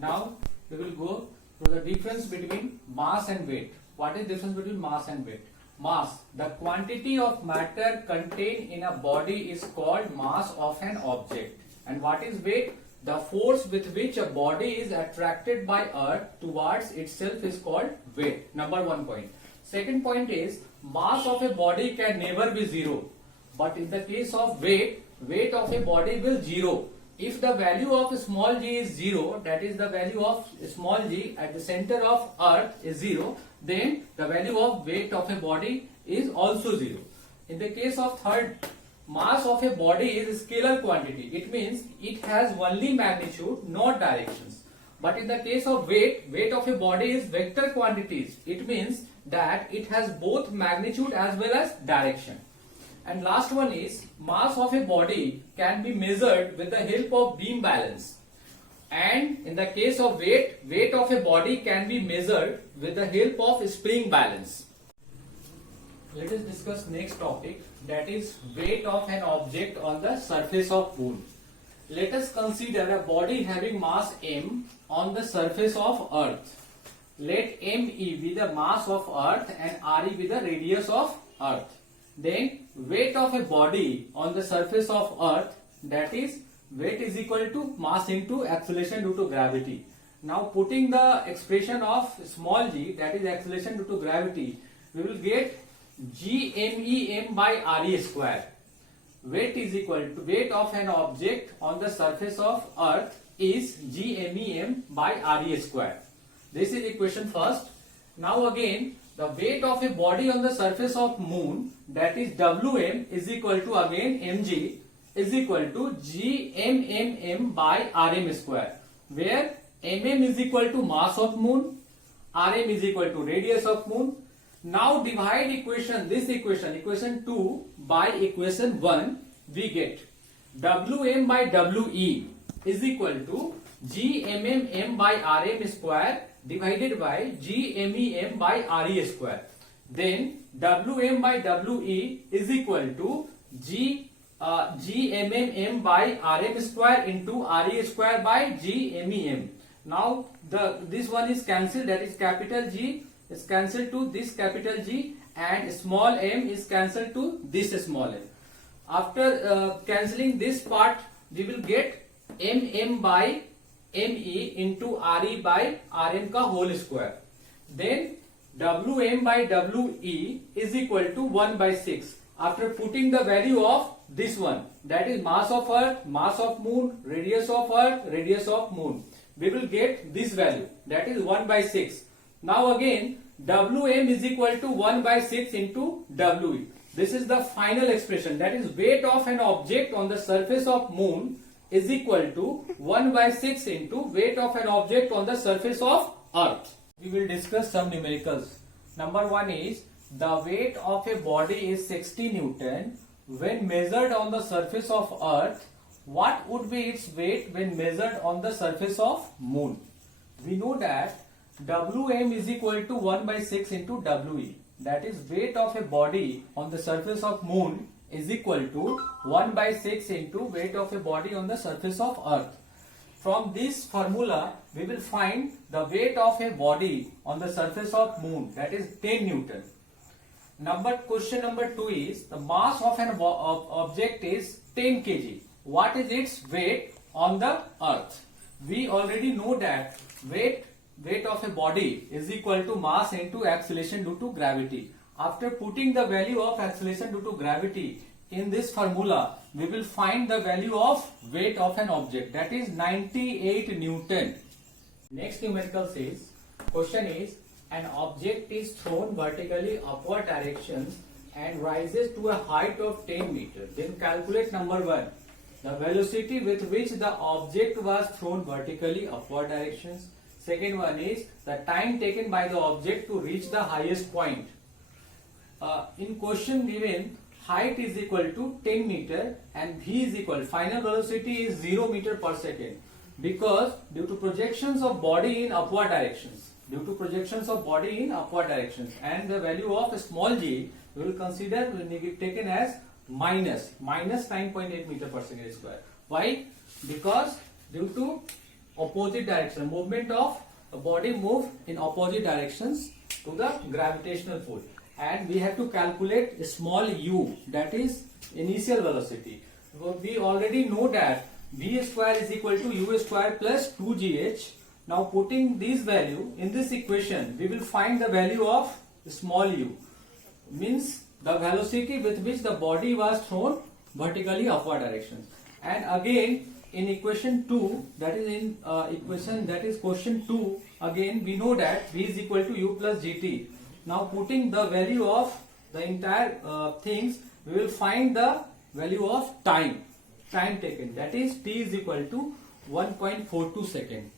Now we will go to the difference between mass and weight. What is the difference between mass and weight? Mass, the quantity of matter contained in a body, is called mass of an object. And what is weight? The force with which a body is attracted by earth towards itself is called weight. Number 1 point. Second point is mass of a body can never be zero. But in the case of weight, weight of a body will zero. If the value of small g is 0, that is the value of small g at the center of earth is 0, then the value of weight of a body is also 0. In the case of third, mass of a body is scalar quantity. It means it has only magnitude, not directions. But in the case of weight, weight of a body is vector quantities. It means that it has both magnitude as well as direction. And last one is mass of a body can be measured with the help of beam balance. And in the case of weight, weight of a body can be measured with the help of spring balance. Let us discuss next topic, that is weight of an object on the surface of moon. Let us consider a body having mass m on the surface of earth. Let me be the mass of earth and re be the radius of earth. Then weight of a body on the surface of earth, that is weight is equal to mass into acceleration due to gravity. Now putting the expression of small g, that is acceleration due to gravity, we will get gmem by re square. Weight is equal to weight of an object on the surface of earth is gmem by re square. This is equation first. Now again, the weight of a body on the surface of moon, that is Wm, is equal to again mg is equal to gmmm by rm square, where mm is equal to mass of moon, rm is equal to radius of moon. Now divide this equation 2 by equation 1, we get Wm by We is equal to gmmm by rm square divided by gmem by re square. Then Wm by We is equal to gmmm by rm square into re square by gmem. Now this one is cancelled, that is capital G is cancelled to this capital G and small m is cancelled to this small m. After cancelling this part, we will get mm by me into re by rm ka whole square. Then Wm by We is equal to 1 by 6. After putting the value of this one, that is mass of earth, mass of moon, radius of earth, radius of moon, we will get this value, that is 1 by 6. Now again, Wm is equal to 1 by 6 into We. This is the final expression, that is weight of an object on the surface of moon is equal to 1 by 6 into weight of an object on the surface of earth. We will discuss some numericals. Number 1 is the weight of a body is 60 Newton when measured on the surface of earth. What would be its weight when measured on the surface of moon? We know that Wm is equal to 1 by 6 into We. That is weight of a body on the surface of moon is equal to 1 by 6 into weight of a body on the surface of earth. From this formula, we will find the weight of a body on the surface of moon, that is 10 Newton. Question number 2 is the mass of an object is 10 kg. What is its weight on the earth? We already know that weight of a body is equal to mass into acceleration due to gravity. After putting the value of acceleration due to gravity in this formula, we will find the value of weight of an object, that is 98 Newton. Next numerical says, question is, an object is thrown vertically upward directions and rises to a height of 10 meters. Then calculate number 1, the velocity with which the object was thrown vertically upward directions. Second one is the time taken by the object to reach the highest point. In question given, height is equal to 10 meter and v is equal, final velocity is 0 meter per second, because due to projections of body in upward directions, and the value of small g we will consider taken as minus 9.8 meter per second square. Why? Because due to opposite direction. Movement of the body move in opposite directions to the gravitational pull. And we have to calculate small u, that is initial velocity. We already know that v square is equal to u square plus 2gh. Now putting this value in this equation, we will find the value of small u, means the velocity with which the body was thrown vertically upward direction. And again in equation 2, that is in equation, that is question 2, again we know that v is equal to u plus gt. Now putting the value of the entire things, we will find the value of time taken, that is t is equal to 1.42 second.